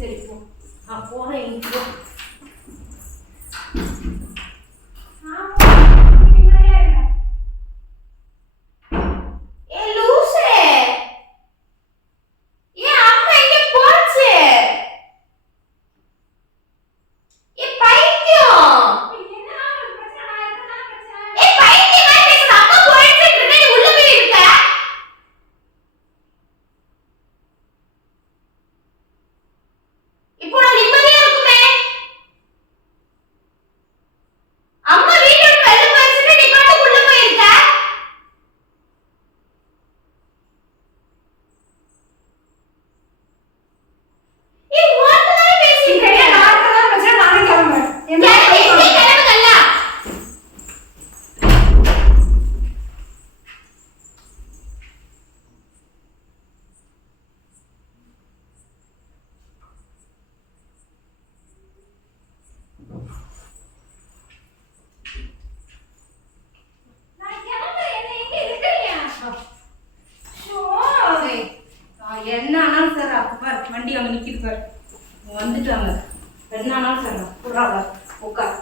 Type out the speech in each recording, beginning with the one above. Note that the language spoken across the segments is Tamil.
சரி போ. போறேன் எங்க என்ன ஆனாலும் சார் பார் வண்டி அங்கே நிற்கிது பார் வந்துட்டாங்க. என்ன ஆனாலும் சார் புறாவா உட்கார்.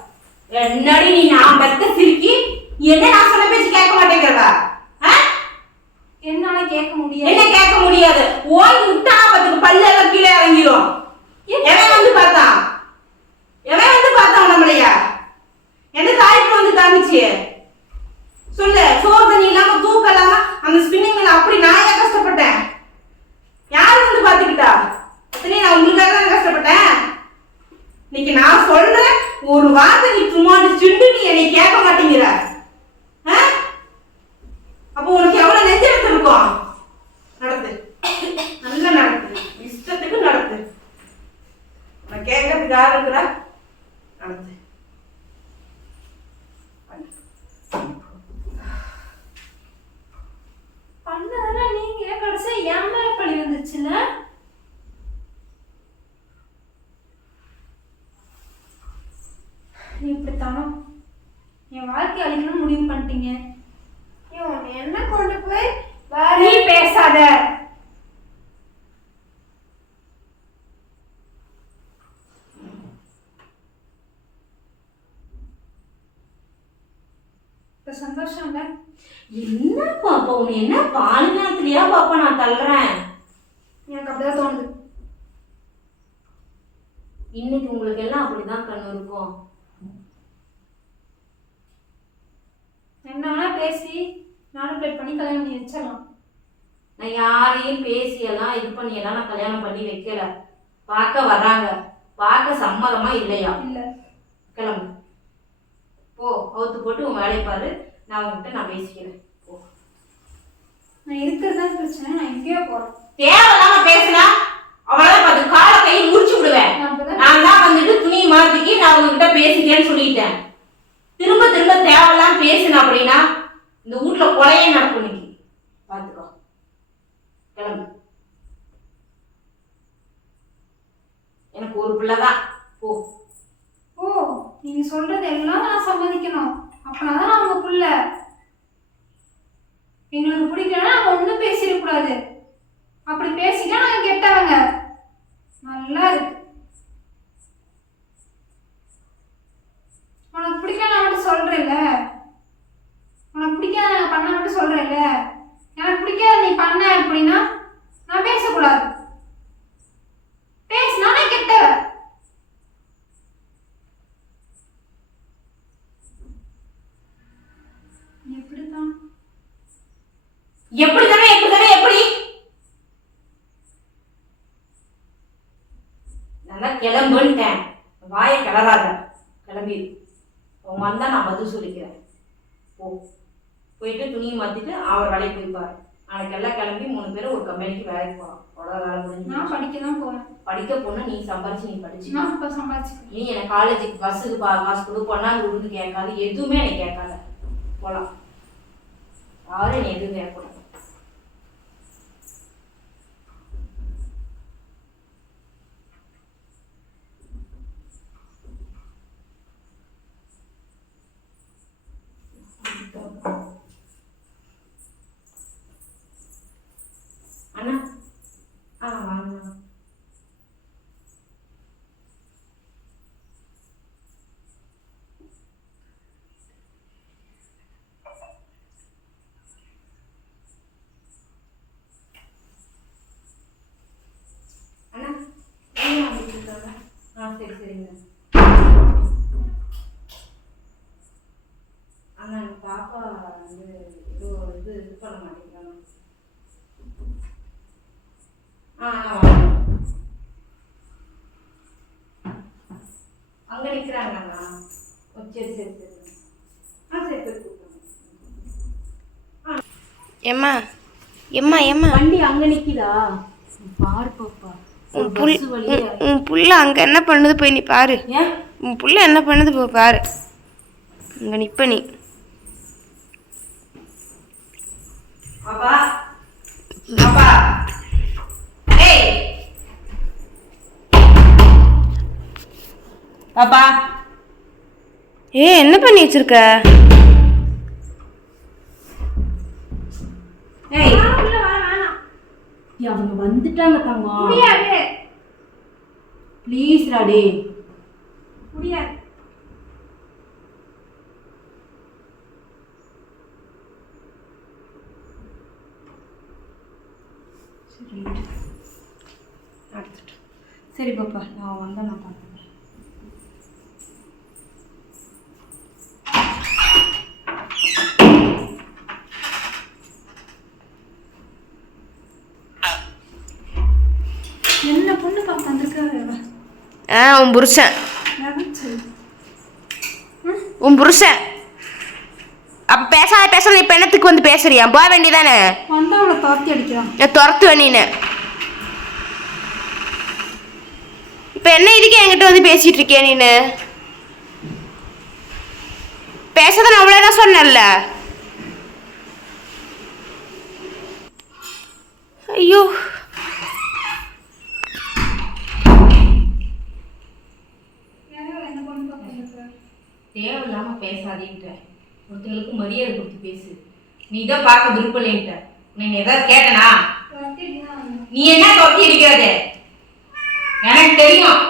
என்னடி நீ நான் பெத்த சிரிக்கி என்ன நான் சொன்ன பேச்சு கேட்க மாட்டேங்கிறவா? என்னால கேட்க முடியாது. என்ன கேட்க முடியாது? ஓடி விட்டா பத்துக்கு பல்லு எல்லாம் கீழே இறங்கிடும். எவன் வந்து பார்த்தான்? எவன் வந்து பார்த்தான் நம்மளையா? எந்த தாய்க்கு வந்து தாமிச்சு சொல்லு. சோறு தண்ணி இல்லாம தூக்கம் இல்லாம அந்த ஸ்பின்னிங் மில் அப்படி நான் ஏன் கஷ்டப்பட்டேன்? யாரு வந்து பாத்துக்கிட்டா? அத்தனை நான் உங்களுக்காக தான் கஷ்டப்பட்டேன். இன்னைக்கு நான் சொல்றேன் ஒரு வார்த்தை நீ சும்மா சிண்டு நீ என்னை கேட்க மாட்டேங்கிற. அப்போ உனக்கு எவ்வளவு நெஞ்செடுத்து இருக்கும்? நடத்து, நல்லா நடத்து, இஷ்டத்துக்கு நடத்து. நான் கேட்கறதுக்கு யார் இருக்கிற? நடத்து. பண்ணதெல்லாம் நீங்க கடைசி என் மேல பழி வந்துச்சுல. இப்படித்தானோ என் வாழ்க்கை அழிக்கணும்னு முடிவு பண்ணிட்டீங்க. என்ன கொண்டு போய் நீ பேசாத. இப்ப சந்தோஷம் இல்ல? என்ன பாப்பா உன்னை என்ன பாலுங்காலத்திலயா பாப்பா நான் தள்ளுறேன்? எனக்கு அப்படிதான் தோணுது. இன்னைக்கு உங்களுக்கு எல்லாம் அப்படிதான் கண்ணு இருக்கும். என்ன பேசி நானும் பிளேட் பண்ணி கல்யாணம் பண்ணி வச்சிடலாம். நான் யாரையும் பேசியெல்லாம் இது பண்ணியெல்லாம் நான் கல்யாணம் பண்ணி வைக்கல. பார்க்க வர்றாங்க, பார்க்க சம்மதமா இல்லையா? இல்ல. கிளம்பு போ, அவுத்து போட்டு உன் வேலையை பாரு. நான் உங்ககிட்ட நான் பேசிக்கிறேன். போ. நான் இருக்கிறது தான் பிரச்சனை. நான் எங்கேயோ போறேன். தேவையில்லாம பேசினா அவளால பார்த்து காலை கையை முடிச்சு விடுவேன். நான் தான் வந்துட்டு துணி மாத்திக்கி நான் உங்ககிட்ட பேசிட்டேன்னு சொல்லிட்டேன். திரும்ப திரும்ப தேவையில்லாம பேசின அப்படின்னா இந்த வீட்டுல கொலையே நடக்கும். இன்னைக்கு பாத்துக்கோ. கிளம்பு. எனக்கு ஒரு பிள்ளைதான். போ. ஓ, நீங்க சொல்றது எல்லாம் நான் சம்மதிக்கணும். அப்பனாதான் நான் உங்க புள்ள. எங்களுக்கு பிடிக்கலன்னா நாங்க ஒண்ணும் பேசிடக்கூடாது. அப்படி பேசிட்டா நாங்க கெட்டவங்க. நல்லா இருக்கு. உனக்கு பிடிக்கல நான் மட்டும் சொல்றேன்ல. உனக்கு பிடிக்காத நான் பண்ண மட்டும் சொல்றேன்ல. எனக்கு பிடிக்காத நீ பண்ண அப்படின்னா நான் பேசக்கூடாது. பேசினானே கெட்டவ. எப்படிதான் எப்படிதானே எப்படிதானே எப்படி நல்லா கிளம்புன்ட்டேன். வாயை கிளறாத. கிளம்பி உங்க வந்தா நான் பதில் சொல்லிக்கிறேன். போ. போயிட்டு துணியை மாத்திட்டு அவர் வேலைக்கு போய்ப்பாரு. நாளைக்கெல்லாம் கிளம்பி 3 பேரும் ஒரு கம்பெனிக்கு வேலைக்கு போகலாம். அவ்வளோ வேலை முடிஞ்சு. நான் படிக்க தான் போவேன். படிக்க போனா நீ சம்பாரிச்சு நீ படிச்சு. நான் இப்போ சம்பாரிச்சு நீ எனக்கு காலேஜுக்கு பஸ்ஸுக்கு காசு கொடு, பொண்ணாங்க கொடுத்து கேட்காது. எதுவுமே எனக்கு கேட்காத. போகலாம். யாரும் என்னை எதுவும் கேட்கக்கூடாது. அண்ணா வாங்க. சரி சரி சரி சரி சரி. எம்மா எம்மா எம்மா வண்டி அங்க நிக்குதா? பாரு பாப்பா. உன் புள்ள அங்கே என்ன பண்ணுது போய் நீ பாரு. ஏன் உன் புள்ள என்ன பண்ணுது போய் பாரு. அங்கே நிற்ப நீ. பாப்பா பாப்பா. ஏய் பாப்பா. என்ன பண்ணி வச்சிருக்க? ஏய் உள்ள வர வேணாம். அவங்க வந்துட்டாங்க தங்கம். முடியாது. ப்ளீஸ் ராடே. முடியாது. சரி பாப்பா நான் வந்தா நான் பார்த்துக்கிறேன். என்ன பொண்ணு பார்க்க வந்திருக்காரு? உன் புருஷன். உன் புருஷன். அப்போ பேசாத இப்போ என்னத்துக்கு வந்து பேசுறியா? போக வேண்டியதானே. வந்தா அவளை துரத்தி அடிக்கிறான். துரத்து நீனு. இப்போ என்ன இதுக்கு என்கிட்ட வந்து பேசிட்டு இருக்கியா நீனு? பேசாதான் அவ்வளோதான் சொன்னல. ஐயோ தேவையில்லாம பேசாதேன்ட்ட. ஒருத்தங்களுக்கு மரியாதை கொடுத்து பேசு. நீ இதான் பார்க்க விருப்பம் இல்லைன்ட்ட. நீ ஏதாவது கேட்டனா? நீ என்ன தொட்டி அடிக்காது. எனக்கு தெரியும்.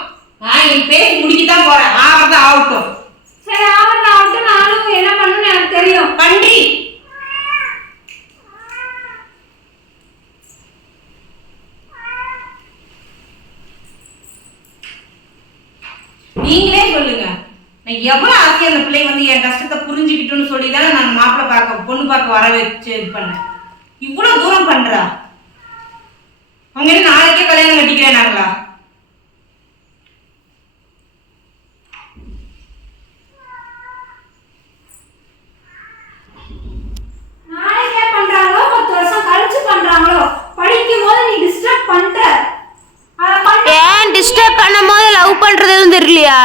நான் நீ பேசி முடிக்கத்தான் போறேன். ஆவதான் ஆகட்டும். சரி ஆவட்டும் ஆகட்டும். நானும் என்ன பண்ணணும்னு எனக்கு தெரியும். பண்டி நீங்களே சொல்லுங்க. நான் எவ்வளவு ஆசையா அந்த பிள்ளை வந்து என் கஷ்டத்தை புரிஞ்சுக்கிட்டுன்னு சொல்லிதானே நான் மாப்பிள்ளை பார்க்க பொண்ணு பார்க்க வர வச்சு இது பண்ணேன். இவ்வளவு தூரம் பண்றா. அவங்க என்ன நாளைக்கே கல்யாணம் கட்டிக்கிறேன் நாங்களா? நாளைக்கே பண்றாங்களோ 10 வருஷம் கழிச்சு பண்றாங்களோ, படிக்கும் போது நீ டிஸ்டர்ப் பண்ற. ஏன் டிஸ்டர்ப் பண்ணும் போது லவ் பண்றது எதுவும் தெரியலையா?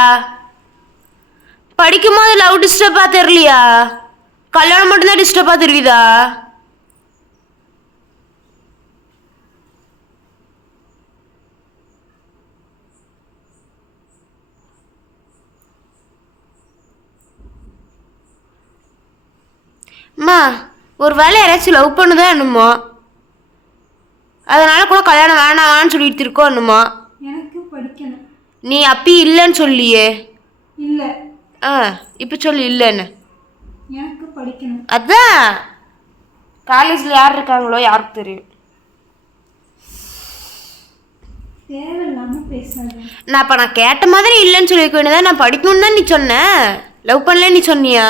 படிக்கும் போது லவ் டிஸ்டர்பா தெரியலையா? கல்யாணம் மட்டும்தான் டிஸ்டர்பா தெரியுதா? அம்மா ஒரு வேலை யாராச்சும் லவ் பண்ணுதான் என்னமோ, அதனால கூட கல்யாணம் வேணான்னு சொல்லிட்டு இருக்கோ என்னமோ. எனக்கு படிக்கணும். நீ அப்பி இல்லைன்னு சொல்லியே. இல்ல இப்போ சொல்லு இல்லைன்னு. எனக்கு படிக்கணும். அதான் காலேஜில் யார் இருக்காங்களோ யாருக்கு தெரியும். தேவையில்லாம பேசாத. நான் கேட்ட மாதிரி இல்லைன்னு சொல்லிக்க வேண்டியதான். நான் படிக்கணும்னு தான் நீ சொன்ன, லவ் பண்ணல நீ சொன்னியா?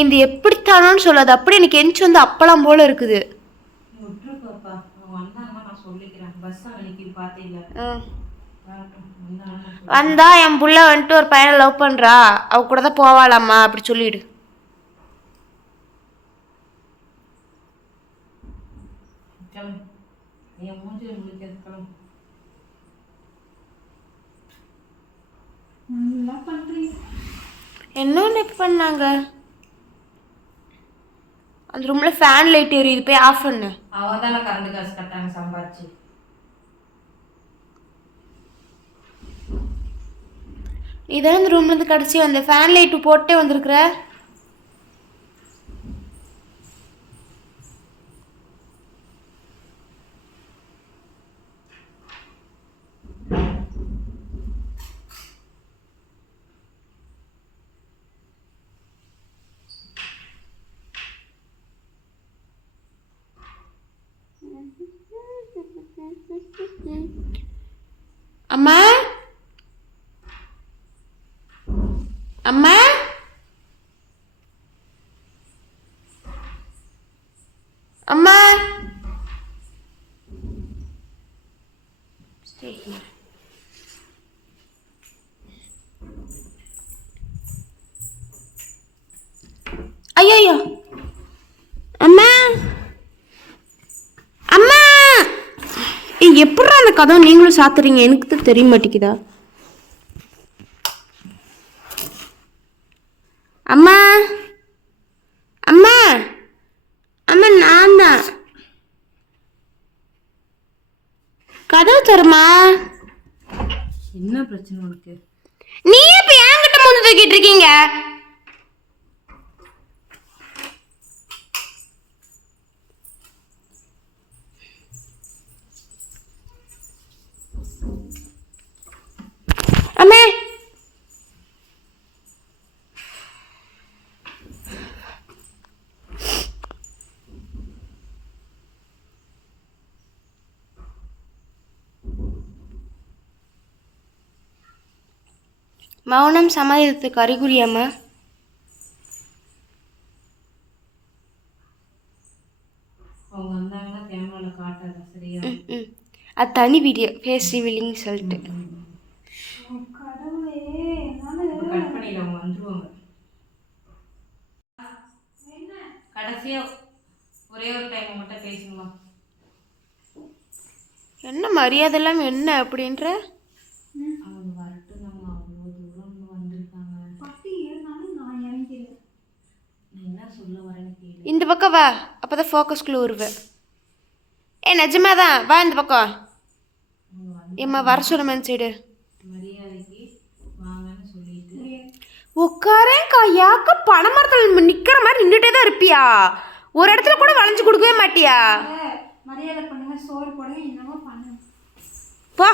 இந்த எப்படித்தானோன்னு சொல்லாது. அப்படி எனக்கு எஞ்சி வந்து அப்பளம் போல இருக்குது. வந்தா என் புள்ள வந்துட்டு ஒரு பையனை லவ் பண்றா, அவ கூட தான் போவாளாம்மா அப்படி சொல்லிடு. என்ன இப்ப பண்ணாங்க? அந்த ரூம்ல ஃபேன் லைட் எரியுது, போய் ஆஃப் பண்ணு. அவதான கரண்ட் காசு கட்டாங்க சம்பாரிச்சு. இதான் இந்த ரூம்ல இருந்து கடைசி அந்த ஃபேன் லைட் போட்டே வந்திருக்கிற. அம்மா அம்மா அம்மா எப்படா அந்த கதவை நீங்களும் சாத்துறீங்க? எனக்கு தான் தெரிய மாட்டேங்குதா? அம்மா அம்மா அம்மா, நான் தான். கதவு தருமா? என்ன பிரச்சனை உனக்கு? நீ இப்ப என்கிட்ட முந்து தூக்கிட்டு இருக்கீங்க? அம்மே, மௌனம் சமாளித்துக்கு அறிகுறியாம்மா? அவங்க வந்தாங்கன்னா கேமரால காட்டாத, சரியா? ம். அது தனி வீடியோ, ஃபேஸ் ரிவீலிங் சொல்லிட்டு. கடவுளே, கட் பண்ணிட, அவங்க வந்துருவாங்க. கடைசியா ஒரே ஒரு டைம் மட்டும் பேசுங்களா? என்ன மரியாதை இல்லாமல் என்ன அப்படின்ற? அவங்க வரட்டும், நம்ம அவ்வளோ தூரம் வந்திருக்காங்க. பட்டி ஏறினாலும் நான் இறங்கிடுவேன். நான் என்ன சொல்ல வரேன்னு கேளு. இந்த பக்கம் வா, அப்பதான் ஃபோக்கஸ்குள்ளே வருவேன். நிஜமா தான், வா இந்த பக்கம். ஏம்மா வர சொல்லுமா சைடு? மரியாதைக்கு வாங்கன்னு சொல்லிட்டு உட்காரேன் கையாக்க பனைமரத்தில் நிற்கிற மாதிரி நின்றுட்டே தான் இருப்பியா? ஒரு இடத்துல கூட வளைஞ்சு கொடுக்கவே மாட்டியா? மரியாதை பண்ணுங்க, சோறு போடுங்க, என்னமோ பண்ணுங்க. போ.